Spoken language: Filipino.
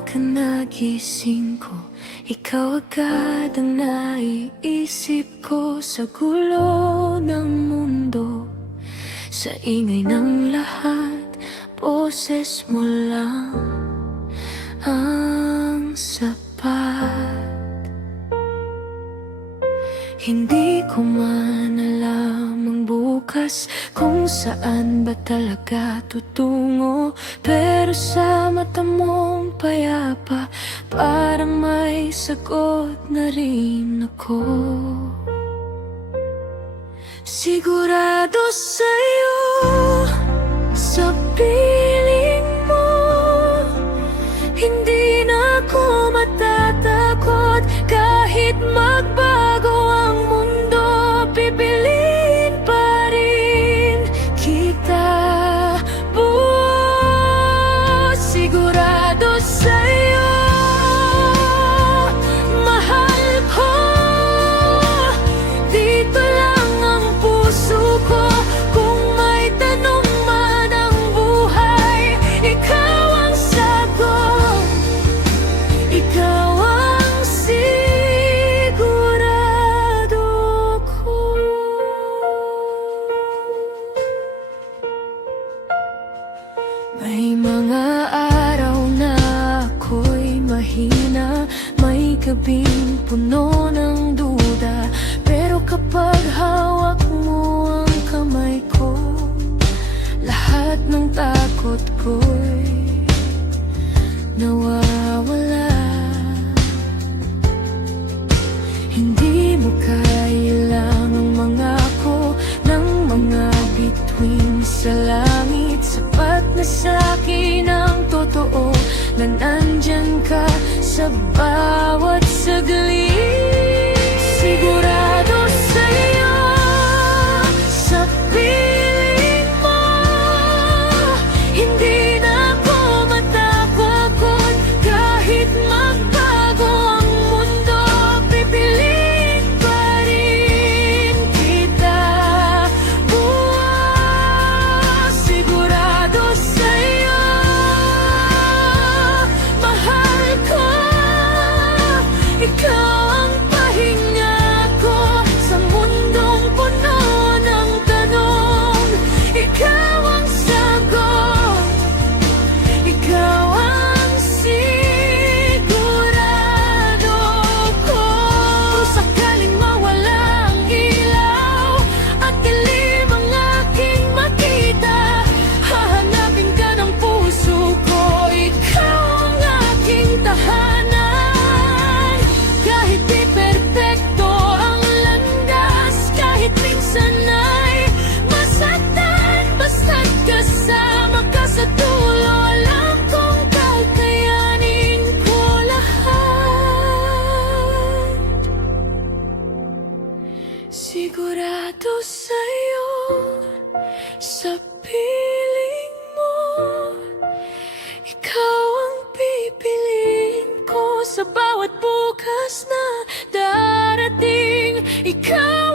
umaga nagising ko, ikaw agad ang naiisip ko. Sa gulo ng mundo, sa ingay ng lahat, boses mo lang ang sapat. Hindi ko man alam ang bukas, kung saan ba talaga tutungo, pero sa mata mong payapa, parang may sagot na rin ako. Sigurado sa'yo, sa piling mo, hindi na ako matatakot. Kahit magbago ang mundo, pipiliin pa rin kita buo. Sigurado sa'yo, mahal ko, dito lang ang puso ko. Kung may tanong man ang buhay, ikaw ang sagot, ikaw ang sigurado ko. May mga araw na ako'y mahina, may gabing puno ng duda, pero kapag hawak mo ang kamay ko, lahat ng takot ko'y nawawala. Hindi mo kailangang mangako ng mga bituin sa langit. Sapat na sa'kin ang totoo na nandyan ka sa bawat saglit. Sigurado sa'yo, sa piling mo, hindi na ako matakot. Kahit magbago ang mundo, pipiliin pa rin kita buo. Sigurado sa'yo, mahal ko, ikaw ang pahinga ko sa mundong puno ng tanong. Ikaw ang sagot, ikaw ang sigurado ko. Kung sakaling mawala ang ilaw at dilim ang aking makita, hahanapin ka ng puso ko. Ikaw ang aking tahanan. Kahit di perpekto ang landas, kahit minsan ay masaktan, basta't kasama ka sa dulo, alam kong kakayanin ko lahat. Sigurado sa'yo, sa piling mo, ikaw ang pipiliin ko sa bawat bukas na darating. Ikaw